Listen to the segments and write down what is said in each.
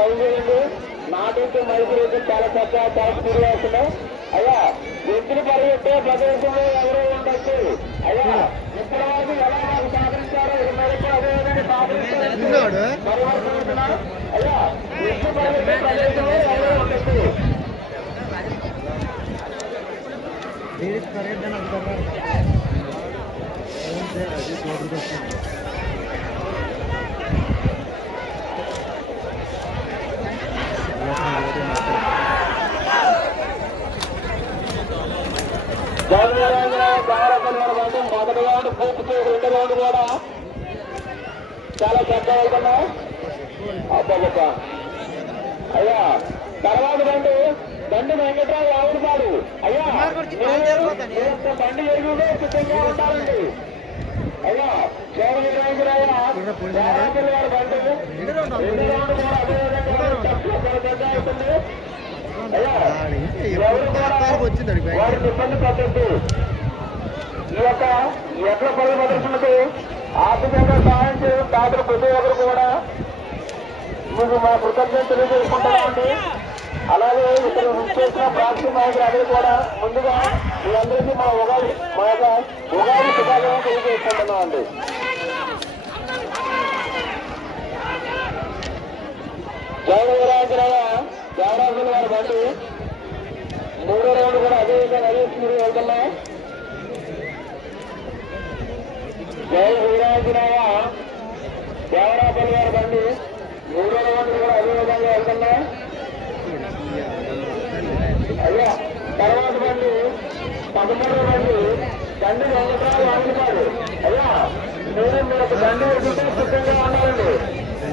Time చేయండి. నాటించి మైసూరు చాలా చక్కగా చాలా స్పీడ్ వేస్తున్నాం. అయ్యా ఎత్తులు పరిగెట్టే ప్రదేశంలో ఎవరో ఉండొచ్చు. అయ్యా ఇక్కడ వరకు ఎలా సహకరించారో అదేవిధంగా సహకరిస్తారు. అయ్యా ఎత్తు పరిగెట్టే ప్రదేశంలో ఎవరో ఉండొచ్చు. మొదటి రౌండ్ పూర్తి, రెండో రౌండ్ కూడా చాలా చక్కగా వెళ్తున్నాం. అబ్బా అయ్యా తర్వాత బండి వెంకట్రావు రావుడుపాడు. అయ్యా బండి ఎరుగుగా సిద్ధంగా ఉండాలండి. అయ్యా శివరాజరాయ గారి బండి రెండో రౌండ్ కూడా అదేవిధంగా అవుతుంది. అయ్యా వారికి ఇబ్బంది పెట్టద్దు. ఈ యొక్క ఎట్ల పరుగు ప్రదర్శనకు ఆర్థికంగా సహాయం చేయడం దాతలు ప్రతి ఒక్కరు కూడా మీకు మా కృతజ్ఞత తెలియజేసుకుంటామండి. అలాగే ఇక్కడ చేసిన ప్రాంతీయ నాయకులు అందరూ కూడా ముందుగా మీ అందరికీ మా యొక్క ఉగాది శుభాకాంక్షలు తెలియజేసుకుంటున్నాం అండి. జగవీరాంజనేయ దేవరాజుల వారి బండి మూడో రౌండ్ కూడా అదేవిధంగా అదే వెళ్తున్నాం. జై వీరాంజనేయ దేవరాజుల వారి బండి మూడో రౌండ్ కూడా అదేవిధంగా వెళ్తున్నాం. అయ్యా తర్వాత బండి 13వ బండి వెంకట్రావు ఆడుతాడు. అయ్యా మీరు ఒక బండి ఎదుగుతూ సిద్ధంగా ఉండాలండి.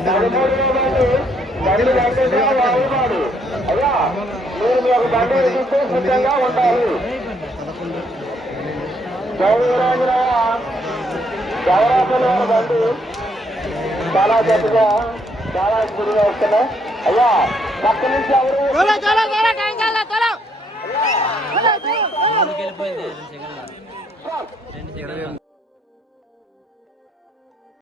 13వ బండి వెంకట్రావు ఆడుతాడు. అయ్యా మీరు మీ ఒక బండి ఎదుగుతూ సిద్ధంగా ఉండాలి. జయవీరాంజనేయ దేవరాజుల వారి బండి చాలా చక్కగా చాలా స్పీడ్గా వస్తున్నాయి. అయ్యా పక్క నుంచి ఎవరు